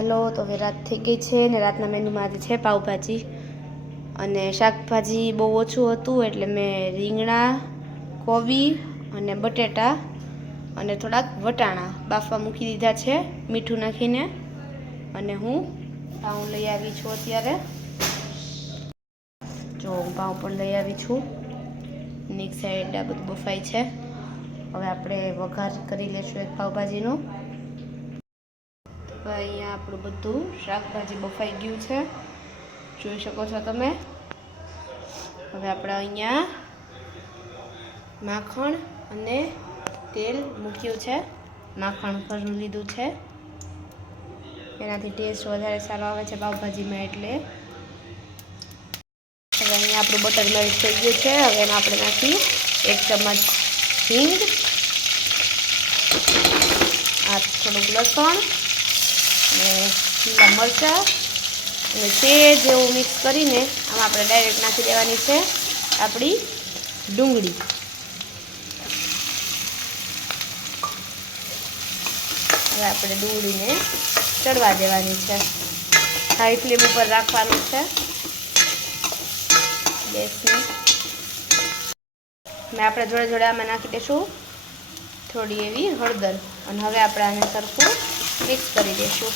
હાલો તો હવે રાત થઈ ગઈ છે ને રાતના મેનુમાં આજે છે પાવભાજી અને શાકભાજી બહુ ઓછું હતું એટલે મેં રીંગણા કોબી અને બટેટા અને થોડાક વટાણા બાફવા મૂકી દીધા છે મીઠું નાખીને અને હું પાઉં લઈ આવી છું અત્યારે જો હું પાઉં પણ લઈ આવી છું એક સાઈડ આ બધું બફાઈ છે હવે આપણે વઘાર કરી લેશું એક પાવભાજીનો અહીંયા આપણું બધું શાકભાજી બફાઈ ગયું છે જોઈ શકો છો તમે હવે આપણે અહીંયા માખણ અને તેલ મૂક્યું છે માખણ ઘરનું લીધું છે એનાથી ટેસ્ટ વધારે સારો આવે છે પાવભાજીમાં એટલે હવે અહીંયા આપણું બટર મેલ્ટ થઈ ગયું છે હવે એમાં આપણે નાખી 1 ચમચ હિંગ આ થોડુંક લસણ અને લીલા મરચાં અને સેજ જેવું મિક્સ કરીને આમાં આપણે ડાયરેક્ટ નાખી દેવાની છે આપણી ડુંગળી હવે આપણે ડુંગળીને ચડવા દેવાની છે હાઈ ફ્લેમ ઉપર રાખવાનું છે ગેસને ને આપણે જોડે જોડે આમાં નાખી દઈશું થોડી એવી હળદર અને હવે આપણે આને સરખું મિક્સ કરી દઈશું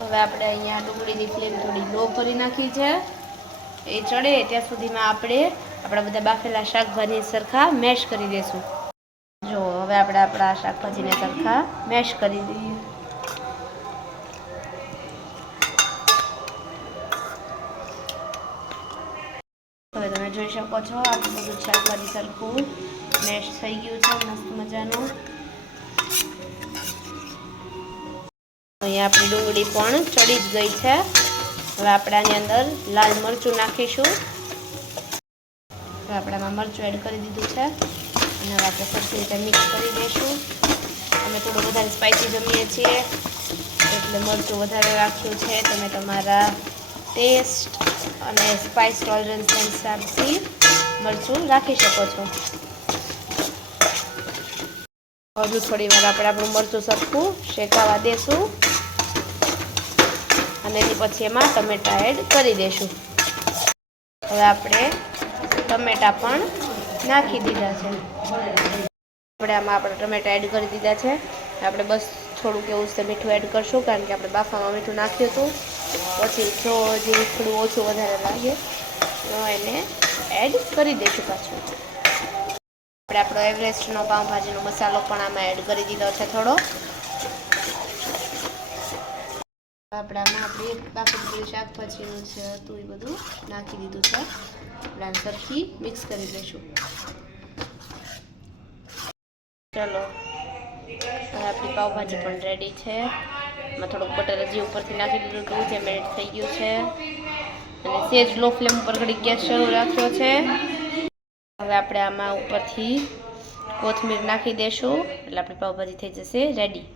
હવે આપણે અહીંયા ડુંગળીની ફ્લેમ થોડી લો કરી નાખી છે એ ચડે ત્યાં સુધીમાં આપણે આપણા બધા બાફેલા શાકભાજી સરખા મેશ કરી દઈશું જો હવે આપણે આપણા શાકભાજીને સરખા મેશ કરી દઈએ હવે તમે જોઈ શકો છો આપણું બધું શાકભાજી સરખું મેશ થઈ ગયું છે મસ્ત મજાનું અહીંયા આપણી ડુંગળી પણ ચડી જ ગઈ છે હવે આપણે આની અંદર લાલ મરચું નાખીશું હવે આપણે આમાં મરચું એડ કરી દીધું છે અને હવે આપણે સરખી રીતે મિક્સ કરી દઈશું અમે થોડું વધારે સ્પાઇસી જમીએ છીએ એટલે મરચું વધારે રાખ્યું છે તમે તમારા ટેસ્ટ અને સ્પાઇસ ટોલરન્સ હિસાબથી મરચું રાખી શકો છો હજુ થોડી વાર આપણે આપણું મરચું સરખું શેકાવા દેશું અને એની પછી એમાં ટમેટા એડ કરી દઈશું હવે આપણે ટમેટા પણ નાખી દીધા છે આપણે આમાં ટમેટા એડ કરી દીધા છે આપણે બસ થોડુંક એવું છે મીઠું એડ કરશું કારણ કે આપણે બાફામાં મીઠું નાખ્યું હતું પછી જો જેવું થોડું ઓછું વધારે લાગે તો એને એડ કરી દઈશું પાછું આપણે આપણો એવરેસ્ટનો પાઉંભાજીનો મસાલો પણ આમાં એડ કરી દીધો છે થોડો આપણે આમાં આપણે બાફેલું શાકભાજીનું છે હતું એ બધું નાખી દીધું છે આપણે આને સરખી મિક્સ કરી દઈશું ચલો હવે આપણી પાવભાજી પણ રેડી છે એમાં થોડુંક બટર હજી ઉપરથી નાખી દીધું હતું જે મેલ્ટ થઈ ગયું છે અને સેજ લો ફ્લેમ ઉપર ઘડી ગેસ શરૂ રાખ્યો છે હવે આપણે આમાં ઉપરથી કોથમીર નાખી દઈશું એટલે આપણી પાવભાજી થઈ જશે રેડી